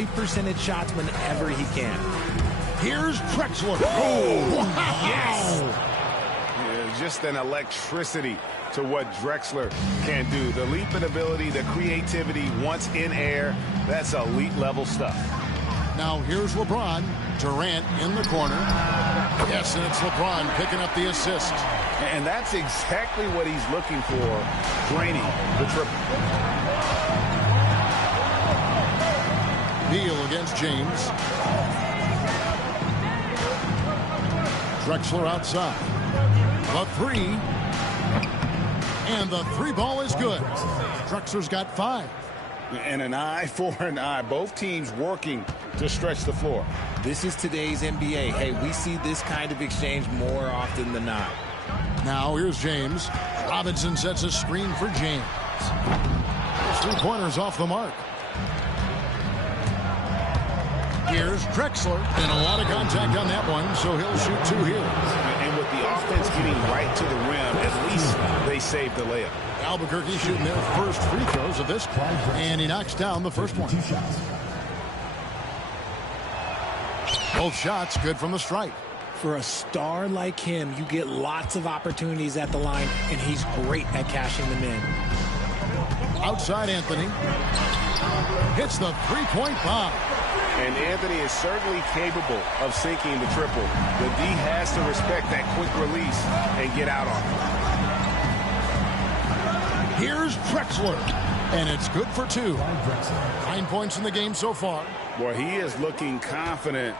high percentage shots whenever he can. Here's Drexler. Oh, wow. Yes. Yeah, just an electricity to what Drexler can do. The leap in ability, the creativity once in air, that's elite level stuff. Now here's LeBron. Durant in the corner. Yes, and it's LeBron picking up the assist. And that's exactly what he's looking for, draining the triple. Beal against James. Drexler outside. The three. And the three ball is good. Drexler's got 5. And an eye for an eye. Both teams working to stretch the floor. This is today's NBA. Hey, we see this kind of exchange more often than not. Now here's James. Robinson sets a screen for James. His 3-pointers off the mark. Here's Drexler. And a lot of contact on that one, so he'll shoot 2 here. And with the offense getting right to the rim, at least they saved the layup. Albuquerque shooting their first free throws of this play, and he knocks down the first one. Both shots good from the stripe. For a star like him, you get lots of opportunities at the line, and he's great at cashing them in. Outside Anthony. Hits the 3-point bomb. And Anthony is certainly capable of sinking the triple. The D has to respect that quick release and get out on it. Here's Drexler. And it's good for 2. 9 points in the game so far. Boy, he is looking confident.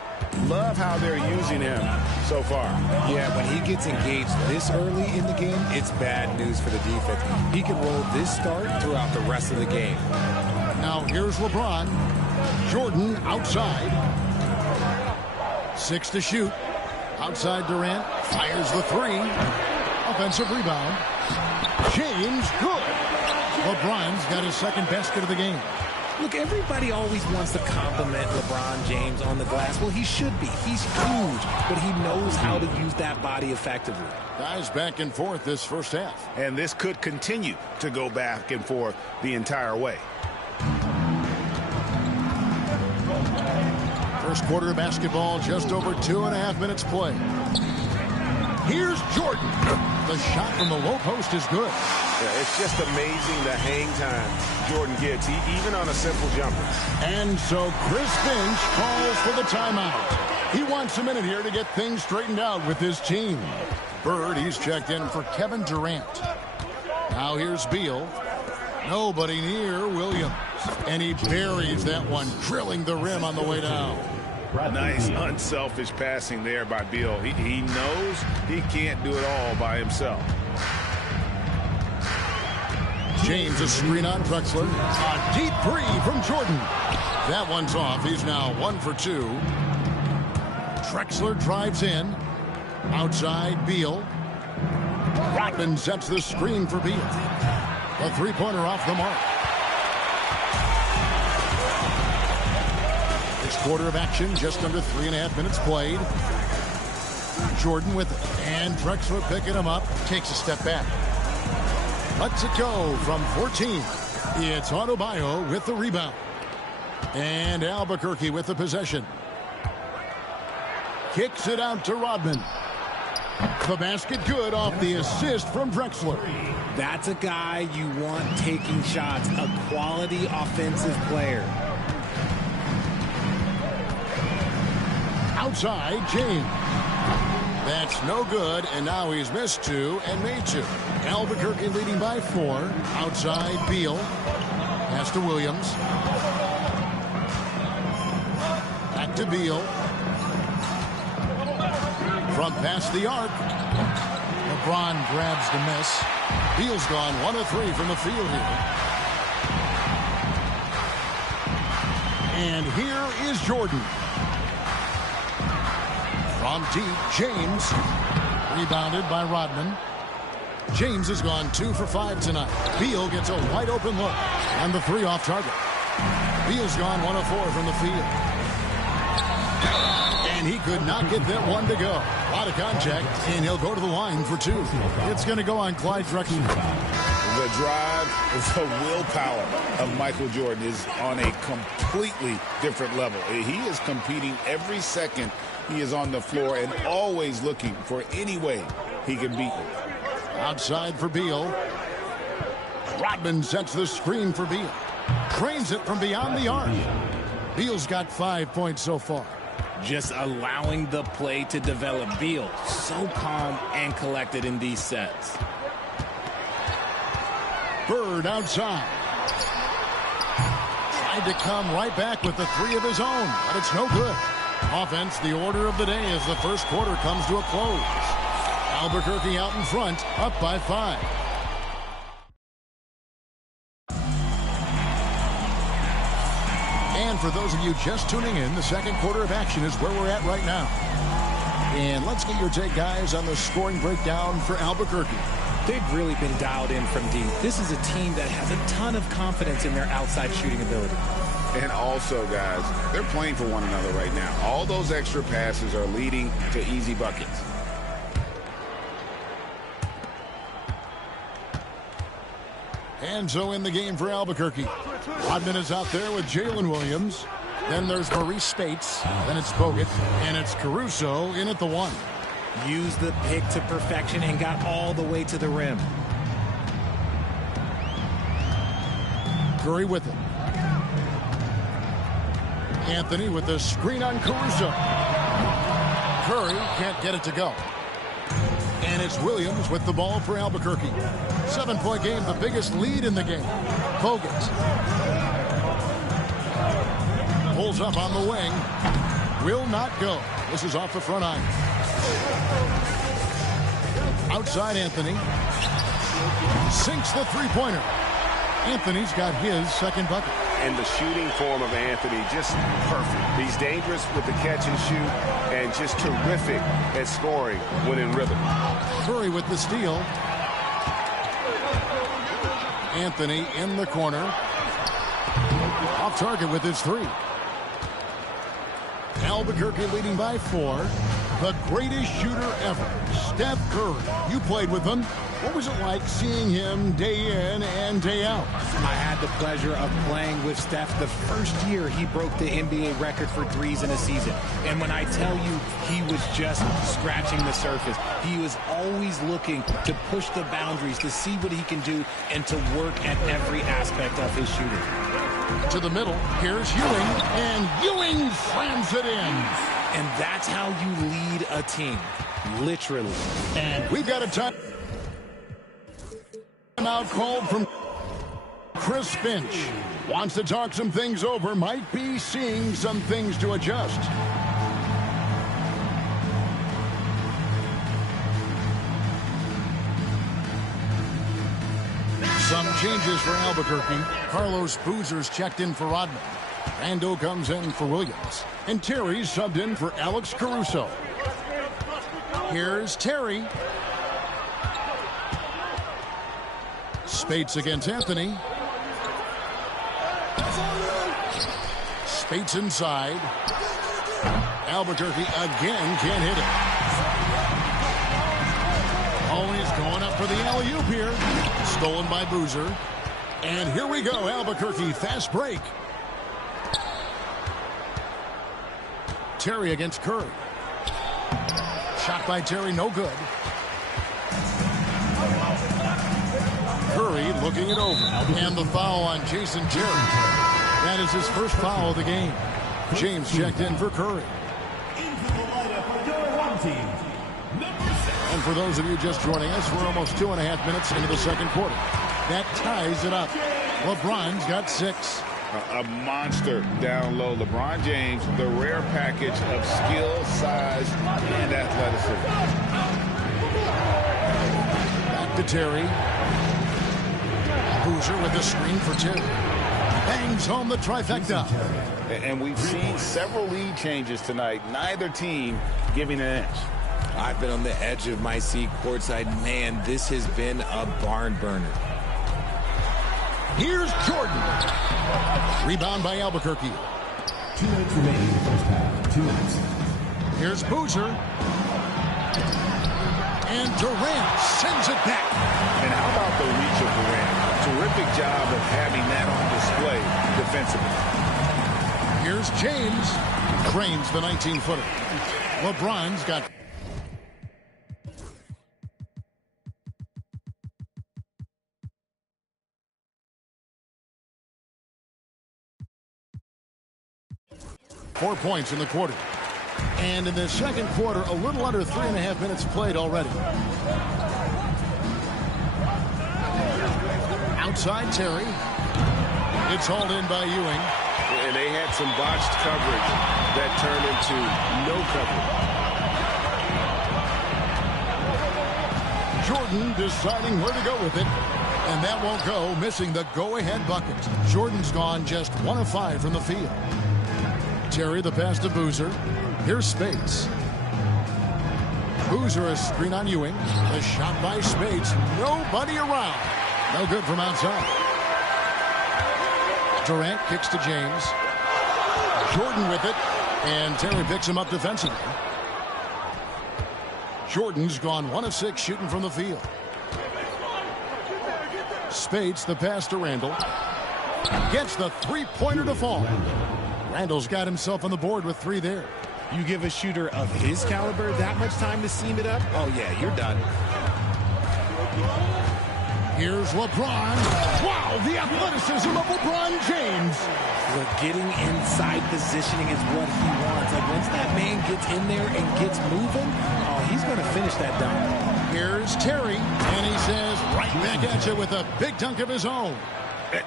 Love how they're using him so far. Yeah, when he gets engaged this early in the game, it's bad news for the defense. He can roll this start throughout the rest of the game. Now here's LeBron. Jordan outside. 6 to shoot. Outside Durant. Fires the 3. Offensive rebound. James, good. LeBron's got his second basket of the game. Look, everybody always wants to compliment LeBron James on the glass. Well, he should be. He's huge, but he knows how to use that body effectively. Guys back and forth this first half. And this could continue to go back and forth the entire way. First quarter of basketball, just over 2.5 minutes play. Here's Jordan. The shot from the low post is good. Yeah, it's just amazing the hang time Jordan gets, even on a simple jumper. And so Chris Finch calls for the timeout. He wants a minute here to get things straightened out with his team. Bird, he's checked in for Kevin Durant. Now here's Beal. Nobody near Williams. And he buries that one, drilling the rim on the way down. Nice unselfish passing there by Beal. He knows he can't do it all by himself. James, a screen on Drexler. A deep 3 from Jordan. That one's off. He's now 1 for 2. Drexler drives in. Outside Beal. Rodman sets the screen for Beal. A 3-pointer off the mark. This quarter of action, just under 3.5 minutes played. Jordan with it. And Drexler picking him up. Takes a step back. Lets it go from 14. It's Adebayo with the rebound. And Albuquerque with the possession. Kicks it out to Rodman. The basket good off the assist from Drexler. That's a guy you want taking shots, a quality offensive player. Outside, James. That's no good, and now he's missed 2 and made 2. Albuquerque leading by 4. Outside, Beal. Pass to Williams. Back to Beal. From past the arc. LeBron grabs the miss. Beal's gone 1 of 3 from the field here. And here is Jordan. From deep, James. Rebounded by Rodman. James has gone 2 for 5 tonight. Beal gets a wide open look. And the 3 off target. Beal's gone 1 of 4 from the field. And he could not get that one to go. A lot of contact, and he'll go to the line for 2. It's going to go on Clyde Drexler. The drive, the willpower of Michael Jordan is on a completely different level. He is competing every second he is on the floor and always looking for any way he can beat him. Outside for Beal. Rodman sets the screen for Beal. Trains it from beyond the arc. Beal's got 5 points so far. Just allowing the play to develop. Beal, so calm and collected in these sets. Bird outside. Tried to come right back with the three of his own, but it's no good. Offense, the order of the day as the first quarter comes to a close. Albuquerque out in front, up by 5. And for those of you just tuning in, the second quarter of action is where we're at right now. And let's get your take, guys, on the scoring breakdown for Albuquerque. They've really been dialed in from deep. This is a team that has a ton of confidence in their outside shooting ability. And also, guys, they're playing for one another right now. All those extra passes are leading to easy buckets. And so in the game for Albuquerque. Rodman is out there with Jalen Williams. Then there's Maurice Spates. Then it's Bogut. And it's Caruso in at the 1. Used the pick to perfection and got all the way to the rim. Curry with it. Anthony with the screen on Caruso. Curry can't get it to go. And it's Williams with the ball for Albuquerque. 7-point game, the biggest lead in the game. Bogut pulls up on the wing. Will not go. This is off the front iron. Outside Anthony. Sinks the three-pointer. Anthony's got his second bucket. And the shooting form of Anthony, just perfect. He's dangerous with the catch and shoot and just terrific at scoring when in rhythm. Curry with the steal. Anthony in the corner. Off target with his 3. Albuquerque leading by 4. The greatest shooter ever, Steph Curry. You played with him. What was it like seeing him day in and day out? I had the pleasure of playing with Steph the first year he broke the NBA record for threes in a season. And when I tell you he was just scratching the surface, he was always looking to push the boundaries, to see what he can do, and to work at every aspect of his shooting. To the middle, here's Ewing, and Ewing slams it in. And that's how you lead a team, literally. And we've got a time. Out called from Chris Finch. Wants to talk some things over. Might be seeing some things to adjust. Some changes for Albuquerque. Carlos Boozer's checked in for Rodman. Rando comes in for Williams. And Terry's subbed in for Alex Caruso. Here's Terry. Spates against Anthony. Spates inside. Albuquerque again can't hit it. Oh, he's going up for the alley-oop here. Stolen by Boozer. And here we go, Albuquerque, fast break. Terry against Curry. Shot by Terry, no good. Curry looking it over. And the foul on Jason Terry. That is his first foul of the game. James checked in for Curry. And for those of you just joining us, we're almost 2.5 minutes into the second quarter. That ties it up. LeBron's got 6. A monster down low. LeBron James, the rare package of skill, size, and athleticism. Back to Terry. Boozer with the screen for Terry. Bangs home the trifecta. And we've seen several lead changes tonight. Neither team giving an inch. I've been on the edge of my seat courtside. Man, this has been a barn burner. Here's Jordan. Rebound by Albuquerque. 2 minutes remaining in the first half. 2 minutes. Here's Boozer. And Durant sends it back. And how about the reach of Durant? Terrific job of having that on display defensively. Here's James. Drains the 19-footer. LeBron's got... ...4 points in the quarter. And in the second quarter, a little under 3.5 minutes played already. Outside Terry. It's hauled in by Ewing. And they had some botched coverage that turned into no coverage. Jordan deciding where to go with it. And that won't go, missing the go-ahead bucket. Jordan's gone just 1 of 5 from the field. Terry the pass to Boozer. Here's Spades. Boozer a screen on Ewing. The shot by Spades. Nobody around. No good from outside. Durant kicks to James. Jordan with it. And Terry picks him up defensively. Jordan's gone 1 of 6 shooting from the field. Spades the pass to Randall. Gets the three-pointer to fall. Randall's got himself on the board with 3 there. You give a shooter of his caliber that much time to seam it up? Oh, yeah, you're done. Here's LeBron. Wow, the athleticism of LeBron James. Look, getting inside positioning is what he wants. Like, once that man gets in there and gets moving, oh, he's going to finish that dunk. Here's Terry, and he says right back at you with a big dunk of his own.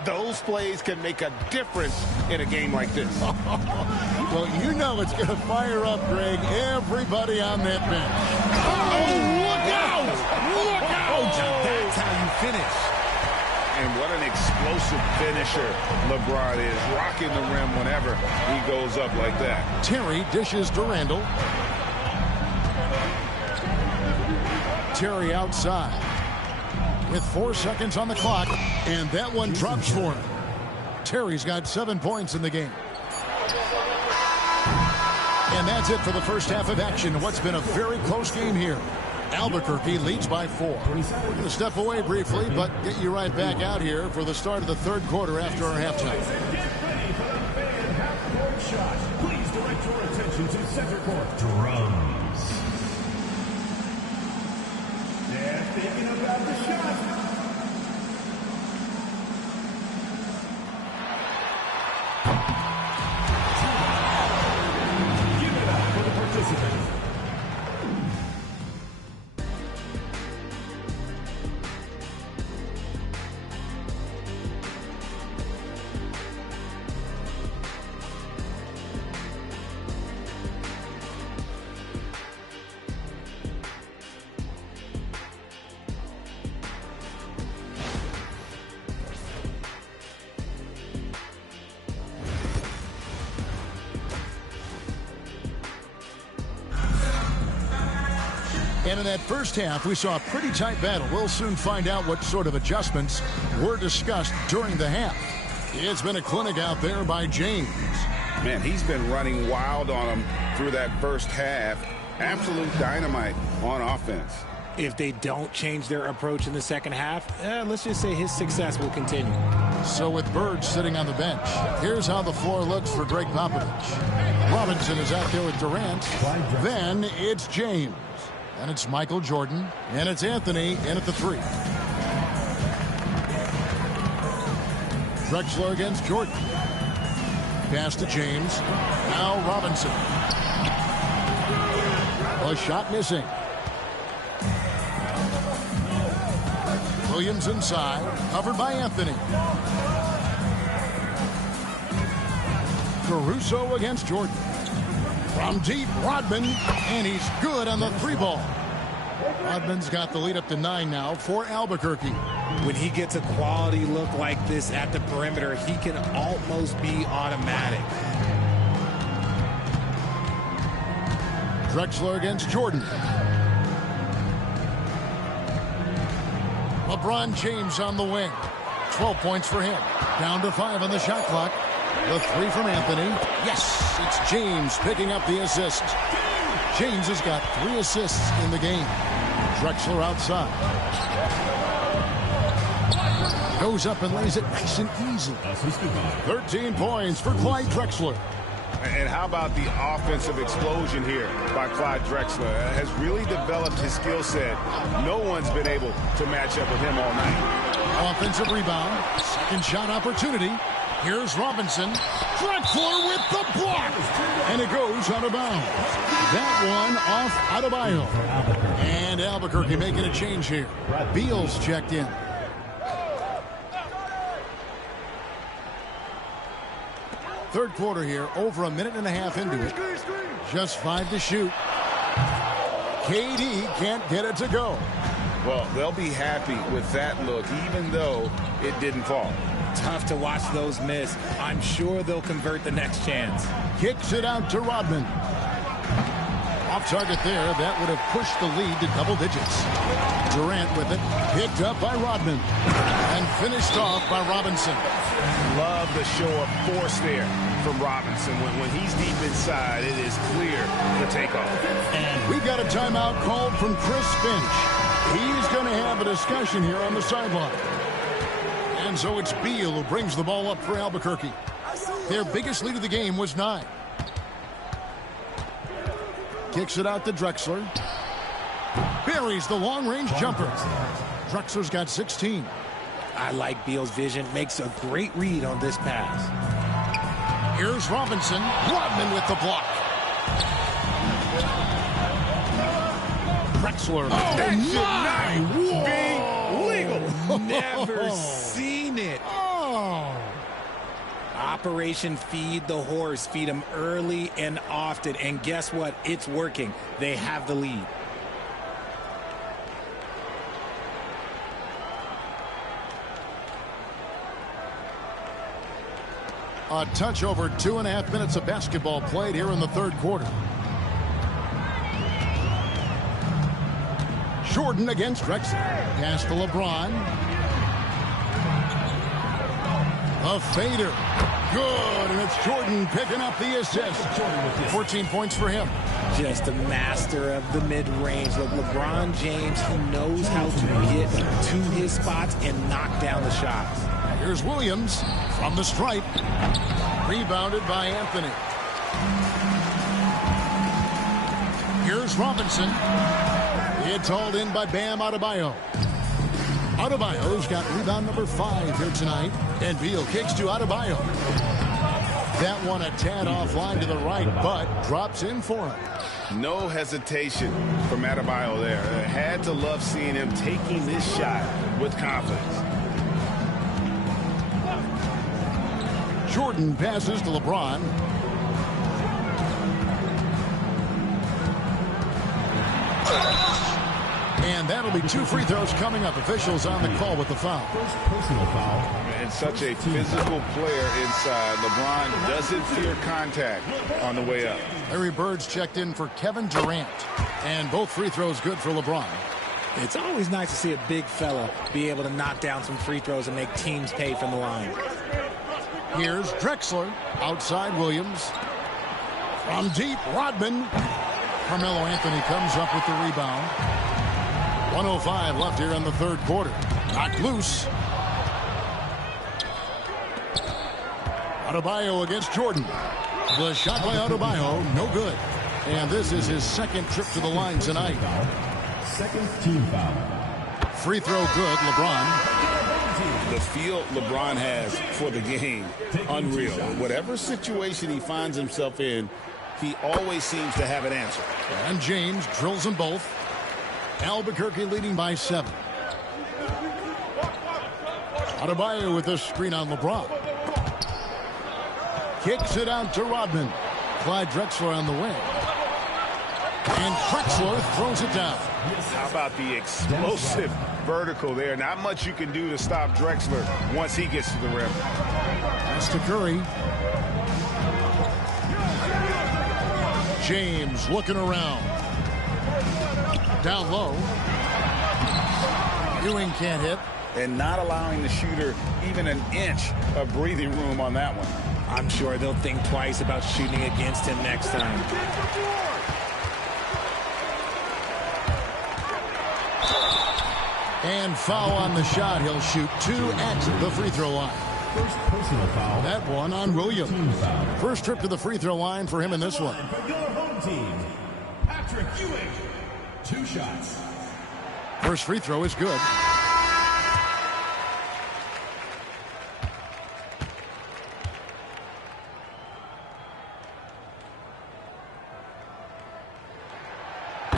Those plays can make a difference in a game like this. Well, you know it's going to fire up, Greg, everybody on that bench. Oh, look out! Look out! That's how you finish. And what an explosive finisher LeBron is, rocking the rim whenever he goes up like that. Terry dishes to Randall. Terry outside with 4 seconds on the clock, and that one drops for him. Terry's got 7 points in the game. And that's it for the first half of action. What's been a very close game here. Albuquerque leads by 4. We're going to step away briefly, but get you right back out here for the start of the third quarter after our halftime. Please direct your attention to center court. Drums. They're thinking about the shot. Give it up for the participants. And in that first half, we saw a pretty tight battle. We'll soon find out what sort of adjustments were discussed during the half. It's been a clinic out there by James. Man, he's been running wild on him through that first half. Absolute dynamite on offense. If they don't change their approach in the second half, let's just say his success will continue. So with Bird sitting on the bench, here's how the floor looks for Greg Popovich. Robinson is out there with Durant. Then it's James. And it's Michael Jordan. And it's Anthony in at the 3. Drexler against Jordan. Pass to James. Now Robinson. A shot missing. Williams inside. Covered by Anthony. Caruso against Jordan. From deep, Rodman, and he's good on the 3 ball. Rodman's got the lead up to 9 now for Albuquerque. When he gets a quality look like this at the perimeter, he can almost be automatic. Drexler against Jordan. LeBron James on the wing. 12 points for him. Down to 5 on the shot clock. The 3 from Anthony. Yes, it's James picking up the assist. James has got 3 assists in the game. Drexler outside. Goes up and lays it nice and easy. Assisted by 13 points for Clyde Drexler. And how about the offensive explosion here by Clyde Drexler? Has really developed his skill set. No one's been able to match up with him all night. Offensive rebound. Second shot opportunity. Here's Robinson. Drexler with the block. And it goes out of bounds. That one off Adebayo. And Albuquerque making a change here. Beals checked in. Third quarter here, over a minute and a half into it. Just 5 to shoot. KD can't get it to go. Well, they'll be happy with that look, even though it didn't fall. Tough to watch those miss. I'm sure they'll convert the next chance. Kicks it out to Rodman. Off target there. That would have pushed the lead to double digits. Durant with it. Picked up by Rodman. And finished off by Robinson. Love the show of force there from Robinson. When he's deep inside, it is clear the takeoff. And we got a timeout called from Chris Finch. He's going to have a discussion here on the sideline. And so it's Beal who brings the ball up for Albuquerque. Their biggest lead of the game was 9. Kicks it out to Drexler. Buries the long-range jumper. Drexler's got 16. I like Beal's vision. Makes a great read on this pass. Here's Robinson. Rodman with the block. Drexler. Oh, that should not be legal. Never seen it. Oh. Operation Feed the Horse. Feed him early and often. And guess what? It's working. They have the lead. A touch over 2.5 minutes of basketball played here in the third quarter. Jordan against Drexler. Pass to LeBron. A fader. Good, and it's Jordan picking up the assist. 14 points for him. Just a master of the mid-range. Look, LeBron James, he knows how to get to his spots and knock down the shots. Here's Williams from the stripe. Rebounded by Anthony. Here's Robinson. It's hauled in by Bam Adebayo. Adebayo's got rebound number 5 here tonight. And Beal kicks to Adebayo. That one a tad offline to the right, but drops in for him. No hesitation from Adebayo there. Had to love seeing him taking this shot with confidence. Jordan passes to LeBron. And that'll be 2 free throws coming up. Officials on the call with the foul. first personal foul. And such a physical player inside. LeBron doesn't fear contact on the way up. Larry Bird's checked in for Kevin Durant. And both free throws good for LeBron. It's always nice to see a big fella be able to knock down some free throws and make teams pay from the line. Here's Drexler. Outside Williams. From deep, Rodman. Carmelo Anthony comes up with the rebound. 1:05 left here in the third quarter. Knocked loose. Adebayo against Jordan. The shot by Adebayo, no good. And this is his second trip to the line tonight. Second team foul. Free throw good, LeBron. The feel LeBron has for the game, unreal. Whatever situation he finds himself in, he always seems to have an answer. And James drills them both. Albuquerque leading by 7. Adebayo with a screen on LeBron. Kicks it out to Rodman. Clyde Drexler on the wing. And Drexler throws it down. How about the explosive vertical there? Not much you can do to stop Drexler once he gets to the rim. Pass to Curry. James looking around. Down low. Ewing can't hit. And not allowing the shooter even an inch of breathing room on that one. I'm sure they'll think twice about shooting against him next time. And foul on the shot. He'll shoot 2 at the free throw line. First personal foul. That one on Williams. First trip to the free throw line for him in this one. For your home team, Patrick Ewing. 2 shots. First free throw is good.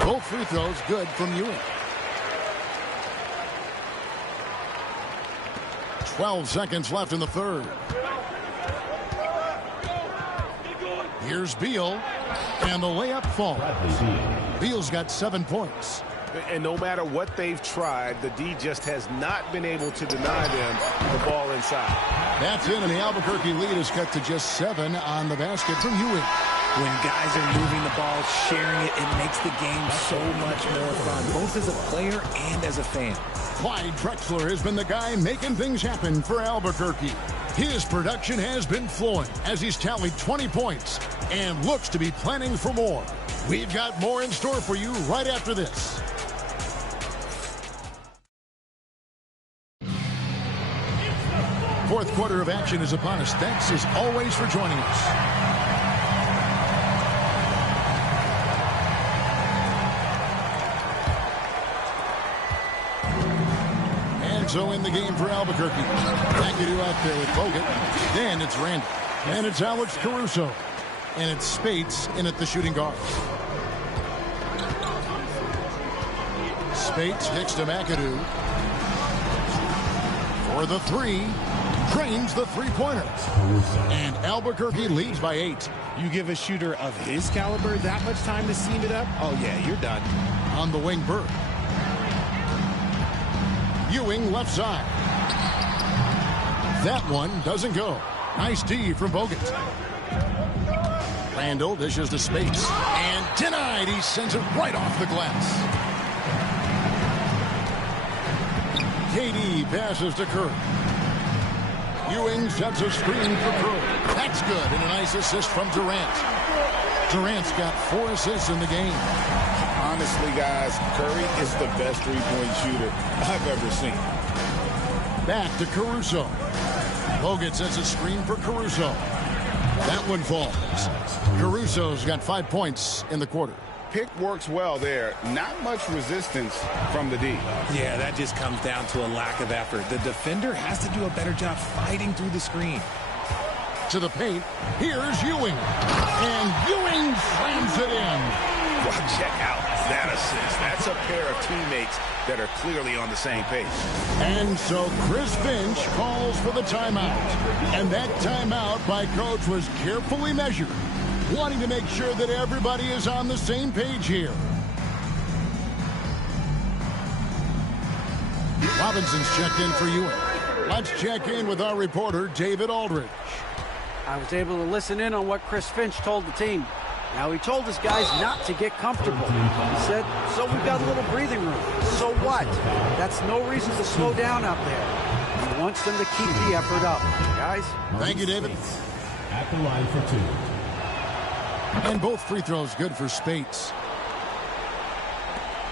Both free throws good from Ewing. 12 seconds left in the third. Here's Beal, and the layup falls. Beal's got 7 points. And no matter what they've tried, the D just has not been able to deny them the ball inside. That's in, and the Albuquerque lead is cut to just 7 on the basket from Ewing. When guys are moving the ball, sharing it, it makes the game so much more fun, both as a player and as a fan. Clyde Drexler has been the guy making things happen for Albuquerque. His production has been flowing as he's tallied 20 points and looks to be planning for more. We've got more in store for you right after this. Fourth quarter of action is upon us. Thanks as always for joining us. So in the game for Albuquerque. McAdoo out there with Bogut. Then it's Randall. And it's Alex Caruso. And it's Spates in at the shooting guard. Spates kicks to McAdoo. For the 3. Drains the three-pointer. And Albuquerque leads by 8. You give a shooter of his caliber that much time to seam it up? Oh, yeah, you're done. On the wing, Bird. Ewing left side. That one doesn't go. Nice D from Bogut. Randall dishes to Spates. And denied. He sends it right off the glass. KD passes to Kerr. Ewing sets a screen for Kerr. That's good. And a nice assist from Durant. Durant's got 4 assists in the game. Honestly, guys, Curry is the best three-point shooter I've ever seen. Back to Caruso. Bogut sets a screen for Caruso. That one falls. Caruso's got 5 points in the quarter. Pick works well there. Not much resistance from the D. Yeah, that just comes down to a lack of effort. The defender has to do a better job fighting through the screen. To the paint. Here's Ewing. And Ewing slams it in. Well, check out that assist. That's a pair of teammates that are clearly on the same page. And so Chris Finch calls for the timeout. And that timeout by Coach was carefully measured, wanting to make sure that everybody is on the same page here. Robinson's checked in for Ewing. Let's check in with our reporter, David Aldridge. I was able to listen in on what Chris Finch told the team. Now, he told his guys not to get comfortable. He said, so we've got a little breathing room. So what? That's no reason to slow down out there. He wants them to keep the effort up. Guys? Thank you, David. At the line for 2. And both free throws good for Spates.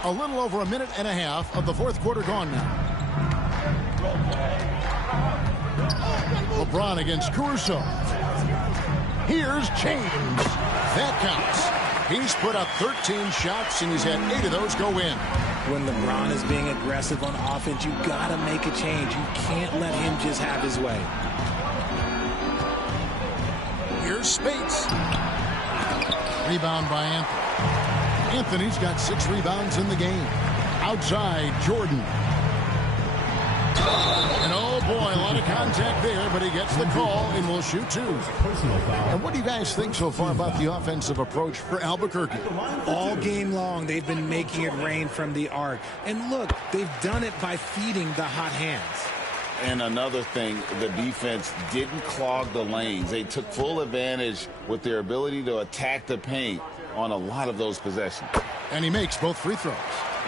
A little over a minute and a half of the fourth quarter gone now. LeBron against Caruso. Here's James. That counts. He's put up 13 shots, and he's had 8 of those go in. When LeBron is being aggressive on offense, you got to make a change. You can't let him just have his way. Here's Spates. Rebound by Anthony. Anthony's got 6 rebounds in the game. Outside, Jordan. And oh boy, a lot of contact there, but he gets the call and will shoot 2. And what do you guys think so far about the offensive approach for Albuquerque? All game long, they've been making it rain from the arc. And look, they've done it by feeding the hot hands. And another thing, the defense didn't clog the lanes. They took full advantage with their ability to attack the paint on a lot of those possessions. And he makes both free throws.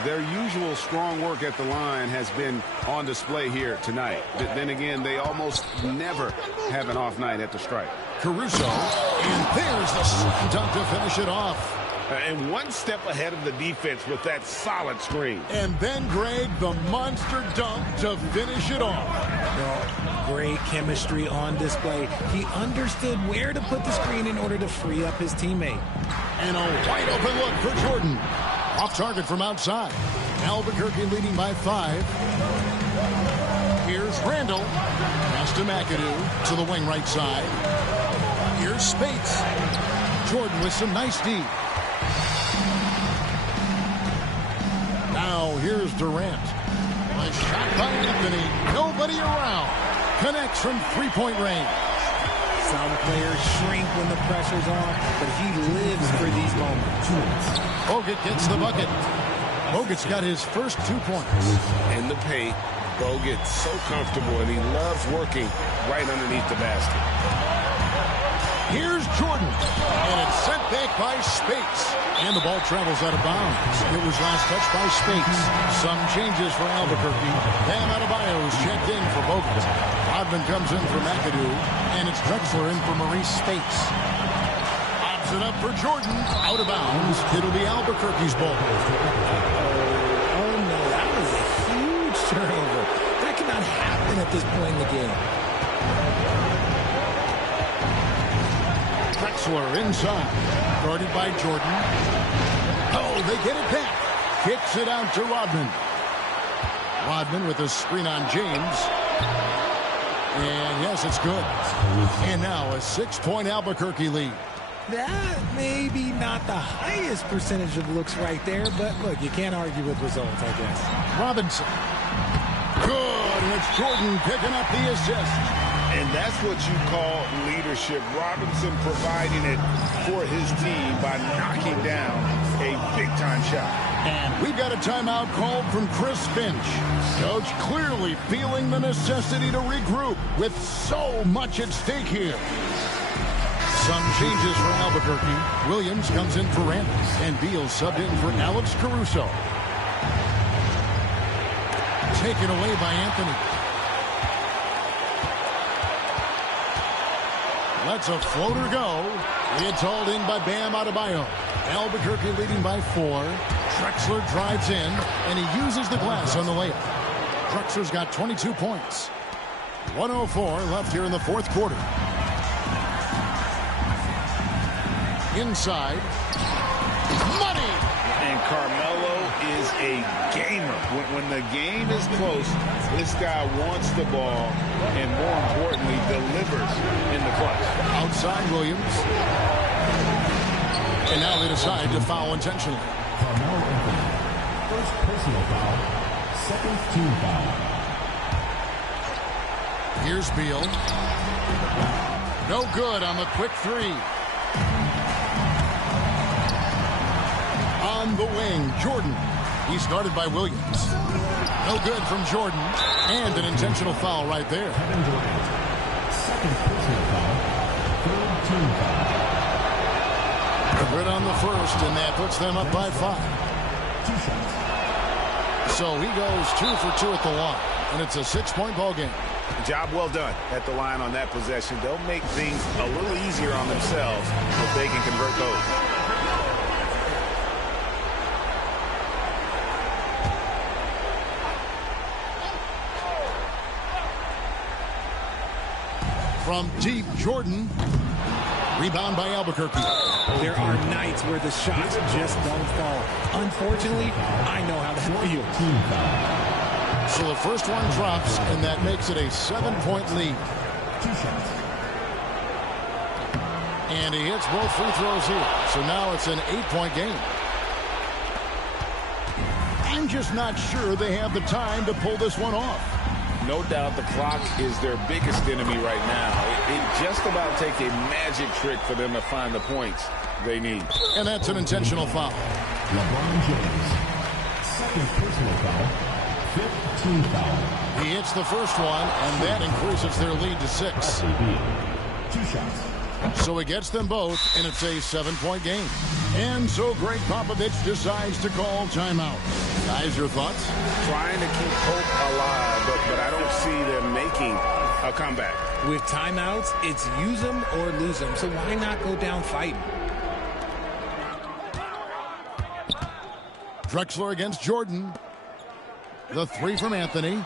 Their usual strong work at the line has been on display here tonight. Then again, they almost never have an off night at the stripe. Caruso, and there's the slam dunk to finish it off. And one step ahead of the defense with that solid screen. And then, Greg, the monster dunk to finish it off. Well, great chemistry on display. He understood where to put the screen in order to free up his teammate. And a wide open look for Jordan. Off target from outside. Albuquerque leading by 5. Here's Randall. Pass to McAdoo to the wing right side. Here's Spates. Jordan with some nice D. Now here's Durant. A shot by Anthony. Nobody around. Connects from three-point range. Some players shrink when the pressure's on, but he lives for these moments. Bogut gets the bucket. Bogut's got his first 2 points. In the paint, Bogut's so comfortable, and he loves working right underneath the basket. Here's Jordan, and it's sent back by Spates. And the ball travels out of bounds. It was last touched by Spates. Some changes for Albuquerque. Bam Adebayo's checked in for Bogut. Rodman comes in for McAdoo, and it's Drexler in for Maurice Spates. Pops it up for Jordan. Out of bounds. It'll be Albuquerque's ball. Oh, no, that was a huge turnover. That cannot happen at this point in the game. Drexler inside. Guarded by Jordan. Oh, they get it back. Kicks it out to Rodman. Rodman with a screen on James. And yes, it's good. And now a 6-point Albuquerque lead. That may be not the highest percentage of looks right there, but look, you can't argue with results, I guess. Robinson. Good, and it's Jordan picking up the assist. And that's what you call leadership. Robinson providing it for his team by knocking down a big-time shot. And we've got a timeout called from Chris Finch. Coach clearly feeling the necessity to regroup with so much at stake here. Some changes for Albuquerque. Williams comes in for Randall, and Beal subbed in for Alex Caruso. Taken away by Anthony. Lets a floater go. It's hauled in by Bam Adebayo. Albuquerque leading by 4. Drexler drives in, and he uses the glass on the layup. Drexler's got 22 points. 1:04 left here in the fourth quarter. Inside. Money! And Carmelo is a gamer. When the game is close, this guy wants the ball and, more importantly, delivers in the clutch. Outside Williams. And now they decide to foul intentionally. Carmelo Anthony. First personal foul. Second team foul. Here's Beal. No good on the quick 3. On the wing, Jordan. He started by Williams. No good from Jordan. And an intentional foul right there. Kevin Durant. Second personal foul. Third team foul. Good on the first, and that puts them up by 5. 2 shots. So he goes 2 for 2 at the line. And it's a 6-point ball game. Job well done at the line on that possession. They'll make things a little easier on themselves if they can convert those. From deep, Jordan. Rebound by Albuquerque. There are nights where the shots just don't fall. Unfortunately, I know how that feels. Team foul. So the first one drops, and that makes it a 7-point lead. 2 shots. And he hits both free throws here. So now it's an 8-point game. I'm just not sure they have the time to pull this one off. No doubt the clock is their biggest enemy right now. It just about take a magic trick for them to find the points they need. And that's an intentional foul. LeBron James. Second personal foul. Fifth team foul. He hits the first one, and that increases their lead to 6. 2 shots. So he gets them both, and it's a 7-point game. And so Greg Popovich decides to call timeout. Guys, your thoughts? Trying to keep hope alive, but I don't see them making a comeback. With timeouts, it's use them or lose them. So why not go down fighting? Drexler against Jordan. The three from Anthony.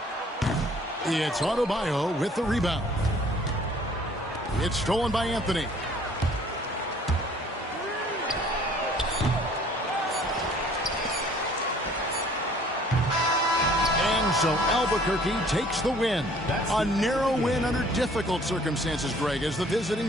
It's Adebayo with the rebound. It's stolen by Anthony. And so Albuquerque takes the win. A narrow win under difficult circumstances, Greg, as the visiting